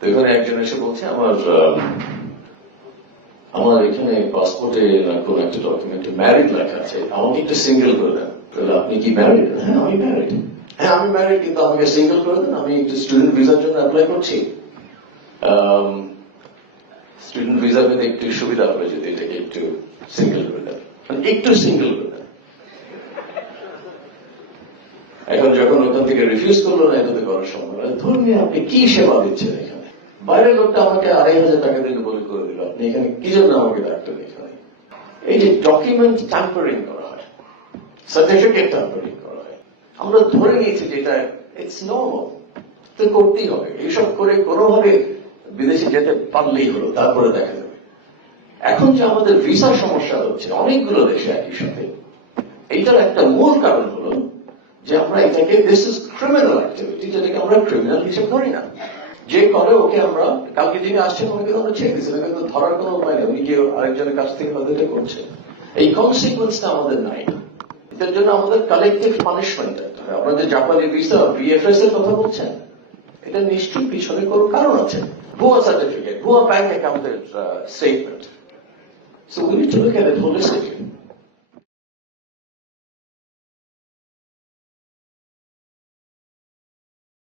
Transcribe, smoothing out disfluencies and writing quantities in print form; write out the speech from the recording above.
তো এখানে একজন এসে বলছে আমার এখানে পাসপোর্টে কোন একটা ডকুমেন্টে ম্যারিড লেখা আছে, আমাকে একটু সিঙ্গেল করে দেন। তাহলে আপনি কি ম্যারিড? হ্যাঁ আমি ম্যারিড। হ্যাঁ আমি ম্যারিড, কিন্তু আমাকে সিঙ্গেল করে দেন, আমি একটু স্টুডেন্ট ভিসার জন্য অ্যাপ্লাই করছি। স্টুডেন্ট ভিসা পেতে একটু সুবিধা হবে যদি এটাকে একটু সিঙ্গেল করে দেন, একটু সিঙ্গেল করে দেন। এখন যখন ওখান থেকে রিফিউজ করলো না, এটাতে করার সম্ভব নয়। ধরুন আপনি কি সেবা দিচ্ছেন এখানে? বাইরের লোকটা আমাকে 2,500 টাকা দিয়ে বলি করে দিল, আপনি এখানে কি জন্য আমাকে ডাকতেন এখানে? এই যে ডকুমেন্ট ট্যাম্পারিং করা হয়, সার্টিফিকেট ট্যাম্পারিং করা হয়, আমরা ধরে নিয়েছি যে এটা ইটস নরমাল, তো করতেই হবে। এইসব করে কোনোভাবে বিদেশে যেতে পারলেই হলো, তারপরে দেখা যাবে। এখন যে আমাদের ভিসার সমস্যা হচ্ছে অনেকগুলো দেশে একই সাথে, এইটার একটা মূল কারণ হলো যে আমরা এটাকে দিস ইজ ক্রিমিনাল অ্যাক্টিভিটি, যেটাকে আমরা ক্রিমিনাল হিসেবে ধরি না। যে করে ওকে আমরা কালকে যিনি আসছেন ওনাকে আমরা ছেড়ে দিচ্ছি, কিন্তু ধরার কোনো উপায় নেই, উনি কেউ আরেকজনের কাছ থেকে হয়তো এটা করছে। এই কনসিকুয়েন্সটা আমাদের নাই। এটার জন্য আমাদের কালেকটিভ পানিশমেন্ট দিতে হয়। আপনারা যে জাপানি ভিসা বিএফএস এর কথা বলছেন, এটা নিশ্চয়ই পিছনে কোনো কারণ আছে। ভুয়া সার্টিফিকেট, ভুয়া ব্যাংক অ্যাকাউন্টের statement. So we need to look at it হোলিস্টিকলি।